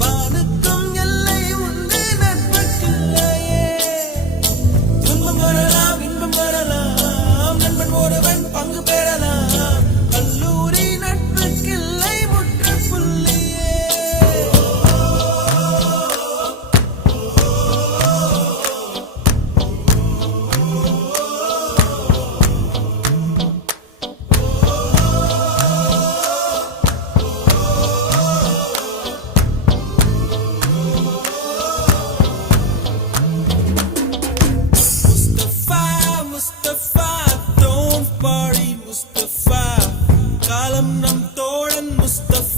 வானுக்கும் எல்லை உண்டு நட்புக்கில்லையே. துன்பம் வரலாம் இன்பம் வரலாம் நண்பன் ஒருவன் பங்கு பெறலாம். கல்லூரி நட்புக்கில்லை முற்றுப்புள்ளியே. Mustafa, don't worry Mustafa, காலம் நம் தோழன் Mustafa.